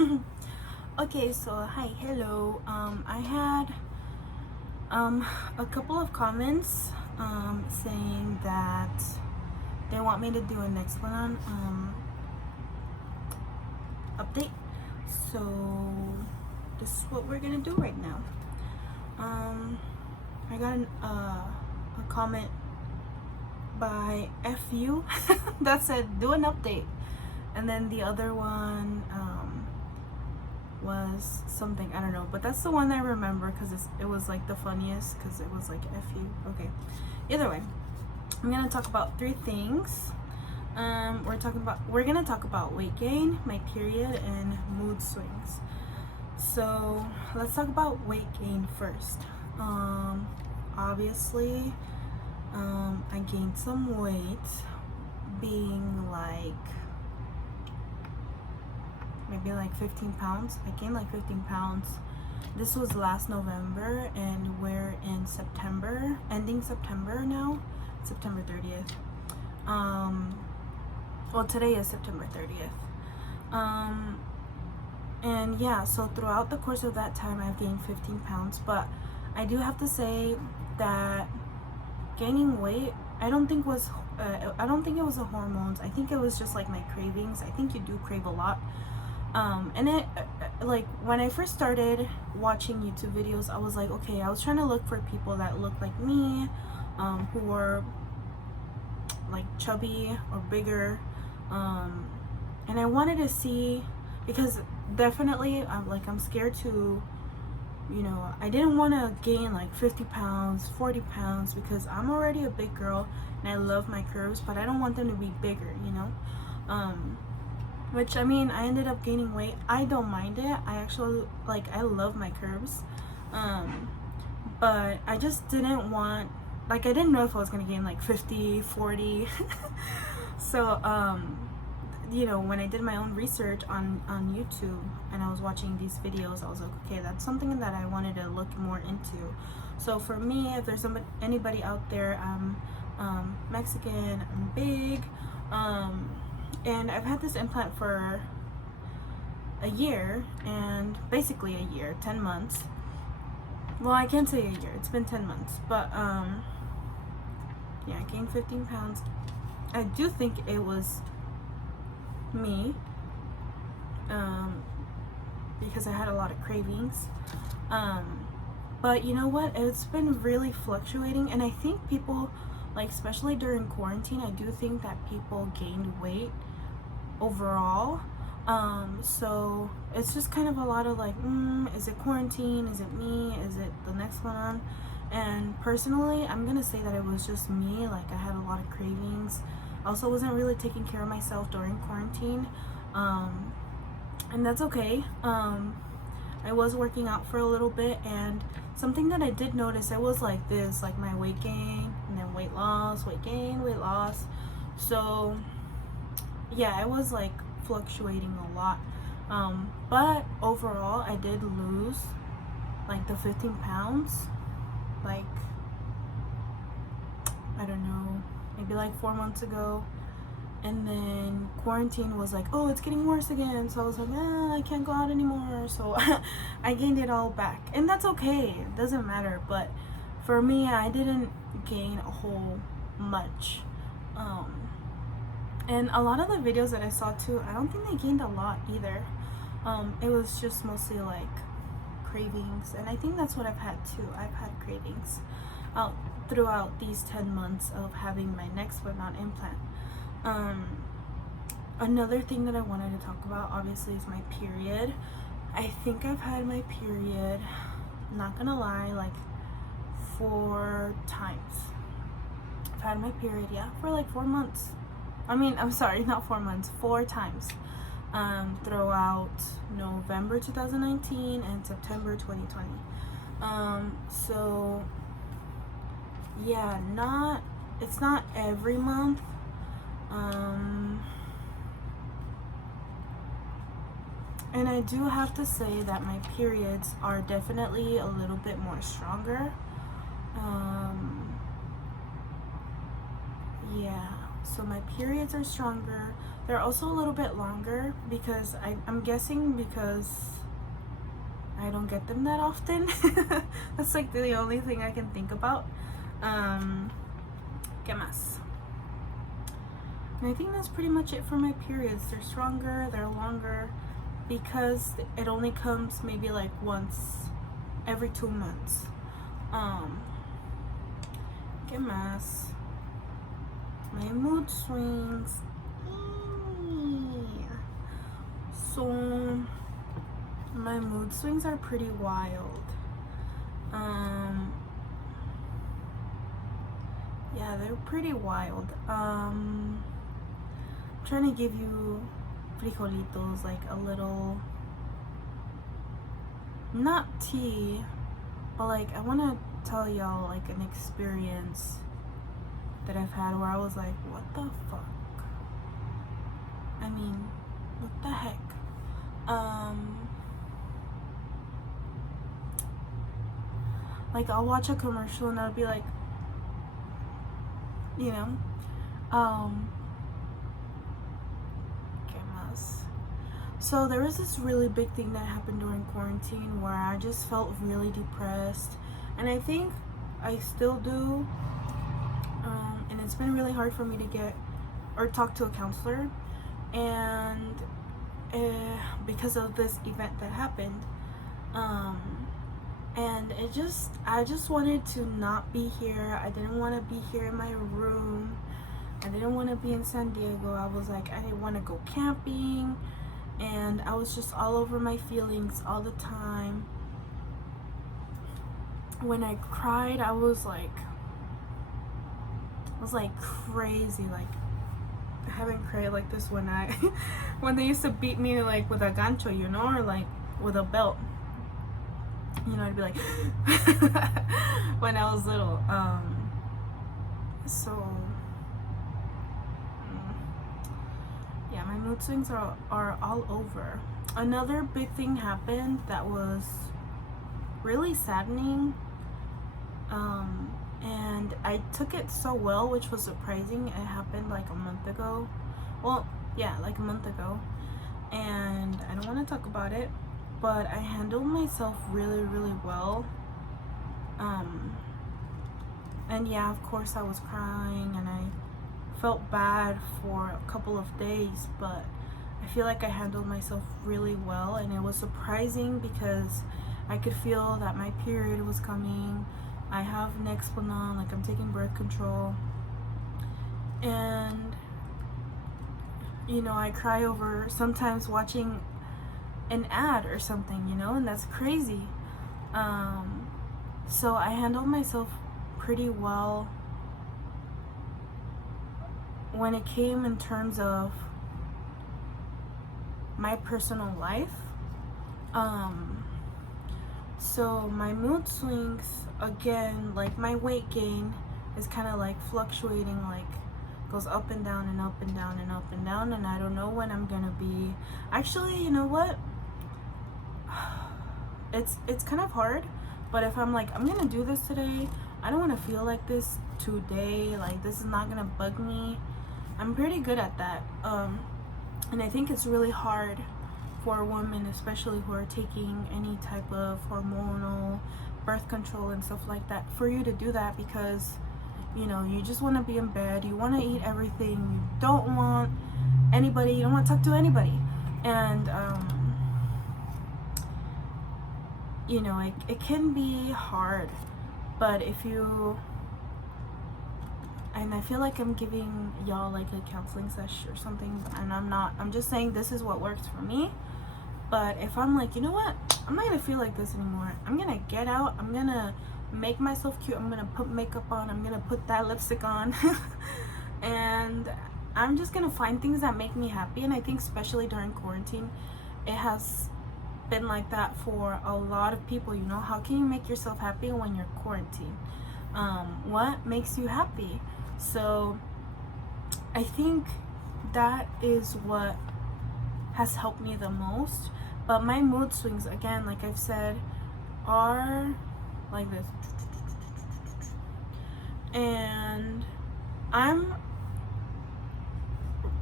Okay, so hi, hello. I had a couple of comments saying that they want me to do a Nexplanon update. So this is what we're gonna do right now. I got a comment by FU that said do an update, and then the other one was something, I don't know, but that's the one I remember because it was like the funniest because it was like FU. Okay, either way, I'm gonna talk about three things. We're gonna talk about weight gain, my period, and mood swings. So let's talk about weight gain first. Obviously, I gained some weight, being like maybe like 15 pounds. I gained like 15 pounds. This was last November, and we're in September, ending September now, September 30th. Well, today is September 30th. And yeah, so throughout the course of that time, I've gained 15 pounds, but I do have to say that gaining weight, I don't think it was the hormones. I think it was just like my cravings. I think you do crave a lot. And it like when I first started watching YouTube videos, I was like, okay, I was trying to look for people that look like me, who were like chubby or bigger, and I wanted to see, because definitely I'm scared to, I didn't want to gain like 50 pounds, 40 pounds, because I'm already a big girl and I love my curves, but I don't want them to be bigger, which, I mean, I ended up gaining weight. I don't mind it. I actually, I love my curves. But I just didn't want, I didn't know if I was going to gain like 50, 40. So, when I did my own research on YouTube and I was watching these videos, I was like, okay, that's something that I wanted to look more into. So for me, if there's anybody out there, I'm Mexican, I'm big, and I've had this implant for a year, and basically a year, 10 months. Well, I can't say a year, it's been 10 months, but yeah, I gained 15 pounds. I do think it was me, because I had a lot of cravings, but you know what, it's been really fluctuating, and I think people, especially during quarantine, I do think that people gained weight overall. So it's just kind of a lot of is it quarantine, is it me, is it the next one? And personally, I'm gonna say that it was just me. I had a lot of cravings. I also wasn't really taking care of myself during quarantine, and that's okay. I was working out for a little bit, and something that I did notice, it was like this, my weight gain and then weight loss, weight gain, weight loss. So yeah, I was fluctuating a lot, but overall I did lose the 15 pounds, I don't know, maybe 4 months ago. And then quarantine was oh, it's getting worse again, so I was like, I can't go out anymore, so I gained it all back, and that's okay, it doesn't matter. But for me, I didn't gain a whole much, and a lot of the videos that I saw too, I don't think they gained a lot either. It was just mostly cravings, and I think that's what I've had too. I've had cravings throughout these 10 months of having my Nexplanon implant. Another thing that I wanted to talk about, obviously, is my period. I think I've had my period, not gonna lie, 4 times. I've had my period, yeah, for 4 months. I'm sorry, not 4 months, 4 times. Throughout November 2019 and September 2020. So yeah, it's not every month. And I do have to say that my periods are definitely a little bit more stronger. Yeah, so my periods are stronger. They're also a little bit longer because I'm guessing because I don't get them that often. That's like the only thing I can think about. ¿Qué más? And I think that's pretty much it for my periods. They're stronger, they're longer, because it only comes maybe like once every 2 months. ¿Qué más? My mood swings. So my mood swings are pretty wild. Yeah, they're pretty wild. I'm trying to give you frijolitos, like a little, not tea, but like I want to tell y'all like an experience that I've had where I was like, what the fuck? I mean, what the heck? Like I'll watch a commercial and I'll be like, you know, ¿qué más? So there was this really big thing that happened during quarantine where I just felt really depressed, and I think I still do, and it's been really hard for me to get or talk to a counselor, and because of this event that happened, and I just wanted to not be here. I didn't want to be here in my room. I didn't want to be in San Diego. I was like, I didn't want to go camping, and I was just all over my feelings all the time. When I cried, I was like crazy. Like I haven't cried like this when when they used to beat me like with a gancho, you know, or like with a belt. You know, I'd be like when I was little. So yeah, my mood swings are all over. Another big thing happened that was really saddening, and I took it so well, which was surprising. It happened like a month ago. Well, yeah, like a month ago, and I don't want to talk about it, but I handled myself really, really well. And yeah, of course I was crying and I felt bad for a couple of days, but I feel like I handled myself really well, and it was surprising because I could feel that my period was coming. I have Nexplanon, like I'm taking birth control, and you know, I cry over sometimes watching an ad or something, you know, and that's crazy. So I handled myself pretty well when it came in terms of my personal life. So my mood swings, again, like my weight gain is kind of like fluctuating, like goes up and down and up and down and up and down, and I don't know when I'm gonna be. Actually, you know what, it's kind of hard, but if I'm like, I'm gonna do this today, I don't want to feel like this today, like this is not gonna bug me, I'm pretty good at that. And I think it's really hard for women, especially who are taking any type of hormonal birth control and stuff like that, for you to do that, because you know, you just want to be in bed, you want to eat everything, you don't want anybody, you don't want to talk to anybody, and you know, it can be hard, but if you, and I feel like I'm giving y'all like a counseling session or something, and I'm not, I'm just saying this is what works for me. But if I'm like, you know what, I'm not gonna feel like this anymore, I'm gonna get out, I'm gonna make myself cute, I'm gonna put makeup on, I'm gonna put that lipstick on and I'm just gonna find things that make me happy. And I think especially during quarantine, it has been like that for a lot of people. You know, how can you make yourself happy when you're quarantined? What makes you happy? So I think that is what has helped me the most. But my mood swings, again, like I've said, are like this, and I'm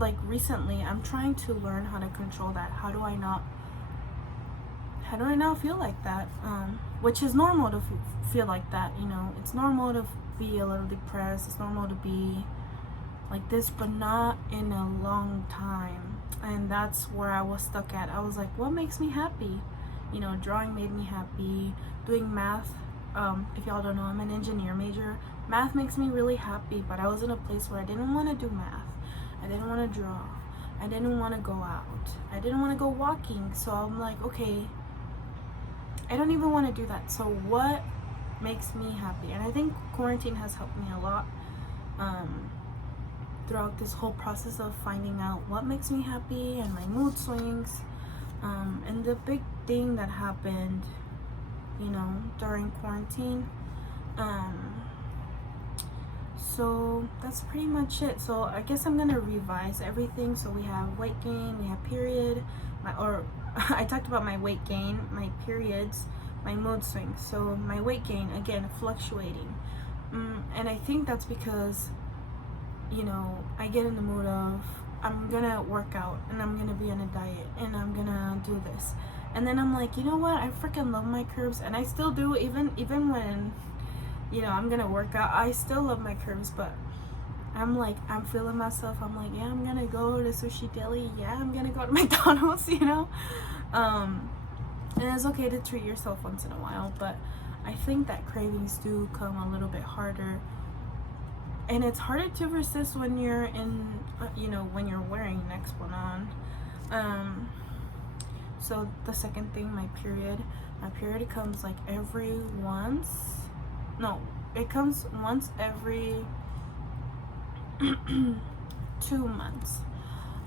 like recently I'm trying to learn how to control that. How do I not feel like that? Which is normal to feel like that, you know. It's normal to be a little depressed. It's normal to be like this, but not in a long time. And that's where I was stuck at. I was like, what makes me happy? You know, drawing made me happy. Doing math, if y'all don't know, I'm an engineer major. Math makes me really happy, but I was in a place where I didn't want to do math. I didn't want to draw. I didn't want to go out. I didn't want to go walking. So I'm like, okay, I don't even want to do that. So what makes me happy? And I think quarantine has helped me a lot throughout this whole process of finding out what makes me happy and my mood swings. And the big thing that happened, you know, during quarantine. So that's pretty much it. So I guess I'm gonna revise everything. So we have weight gain, we have period, I talked about my weight gain, my periods, my mood swings. So my weight gain, again, fluctuating. And I think that's because, you know, I get in the mood of, I'm gonna work out and I'm gonna be on a diet and I'm gonna do this. And then I'm like, you know what? I freaking love my curves, and I still do, even when, you know, I'm gonna work out. I still love my curves, but I'm like, I'm feeling myself. I'm like, yeah, I'm gonna go to Sushi Deli. Yeah, I'm gonna go to McDonald's, you know? And it's okay to treat yourself once in a while, but I think that cravings do come a little bit harder. And it's harder to resist when you're in, you know, when you're wearing Nexplanon. So the second thing, my period comes like it comes once every 2 months.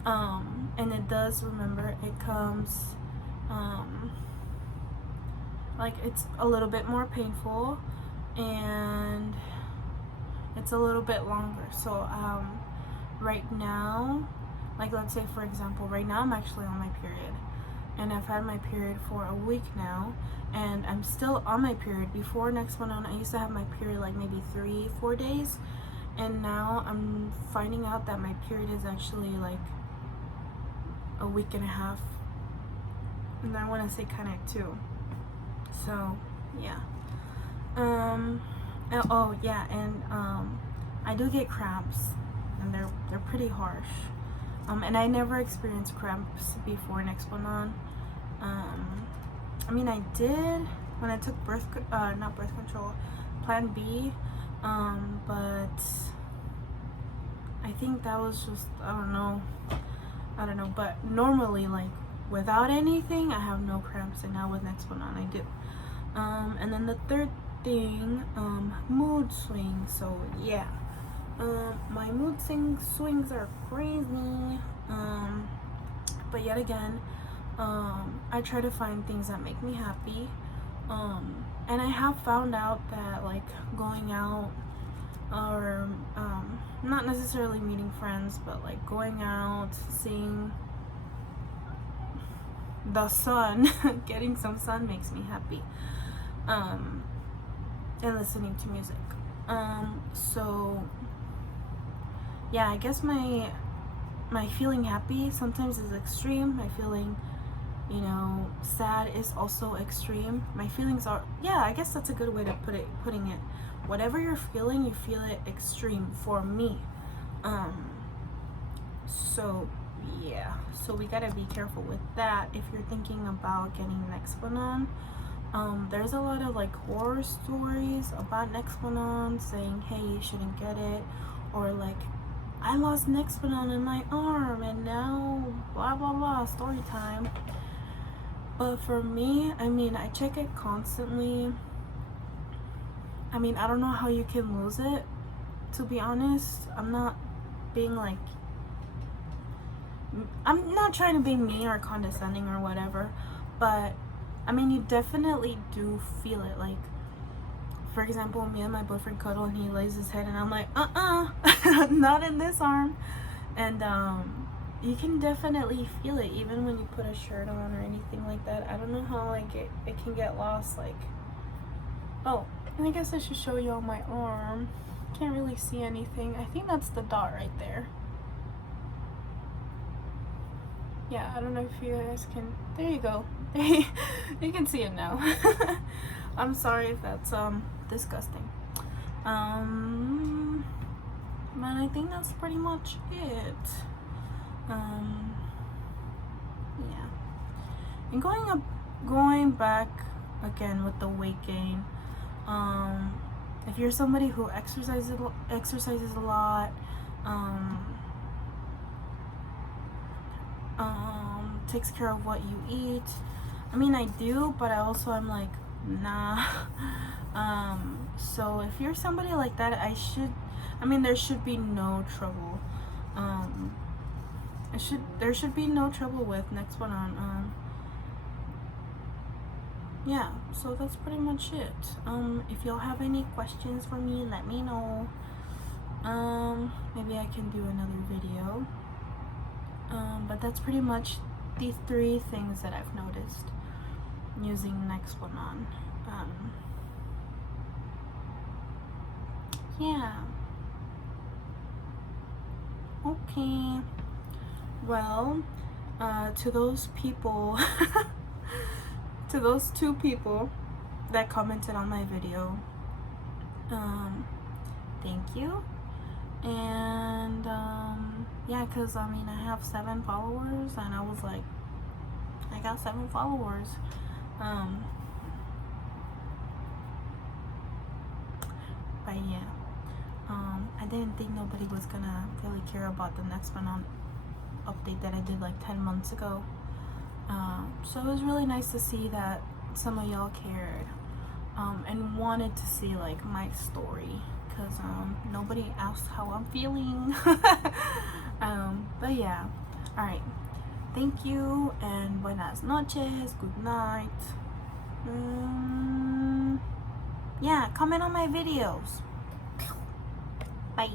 And it does, remember, it comes like it's a little bit more painful and it's a little bit longer. So right now, like let's say for example, right now I'm actually on my period, and I've had my period for a week now, and I'm still on my period. Before Nexplanon, I used to have my period like maybe 3-4 days, and now I'm finding out that my period is actually like a week and a half, and I want to say kind of 2. So yeah. Oh yeah, and I do get cramps, and they're pretty harsh. And I never experienced cramps before Nexplanon. I mean, I did when I took not birth control, Plan B, but I think that was just, I don't know, but normally, like, without anything, I have no cramps, and now with Nexplanon, I do. And then the third thing, mood swings. So yeah, my mood swings are crazy, but yet again, I try to find things that make me happy, and I have found out that like going out, or not necessarily meeting friends, but like going out, seeing the sun, getting some sun makes me happy, and listening to music. So yeah, I guess my feeling happy sometimes is extreme. My feeling, you know, sad is also extreme. My feelings are, yeah, I guess that's a good way to putting it. Whatever you're feeling, you feel it extreme for me. So yeah, so we gotta be careful with that if you're thinking about getting Nexplanon. There's a lot of like horror stories about Nexplanon saying, hey, you shouldn't get it, or like, I lost Nexplanon in my arm and now blah blah blah, story time. But for me, I mean, I check it constantly. I mean, I don't know how you can lose it, to be honest. I'm not trying to be mean or condescending or whatever, but I mean, you definitely do feel it. Like, for example, me and my boyfriend cuddle and he lays his head and I'm like, not in this arm. And you can definitely feel it even when you put a shirt on or anything like that. I don't know how like it can get lost. Like, oh, I guess I should show you on my arm. Can't really see anything. I think that's the dot right there. Yeah, I don't know if you guys can. There you go. You can see it now. I'm sorry if that's disgusting. But I think that's pretty much it. Yeah. And going back again with the weight gain. If you're somebody who exercises a lot, takes care of what you eat. I mean, I do, but I also am like, nah. So if you're somebody like that, there should be no trouble. There should be no trouble with Nexplanon. Yeah, so that's pretty much it. If y'all have any questions for me, let me know. Maybe I can do another video. But that's pretty much the 3 things that I've noticed using Nexplanon. Yeah. Okay. Well, to those people, to those 2 people that commented on my video, thank you. And yeah, because I mean, I have 7 followers, and I was like, I got 7 followers. But yeah, I didn't think nobody was gonna really care about the Nexplanon update that I did like 10 months ago. So it was really nice to see that some of y'all cared, and wanted to see like my story, because nobody asked how I'm feeling. But yeah, alright, thank you, and buenas noches, good night. Yeah, comment on my videos. Bye.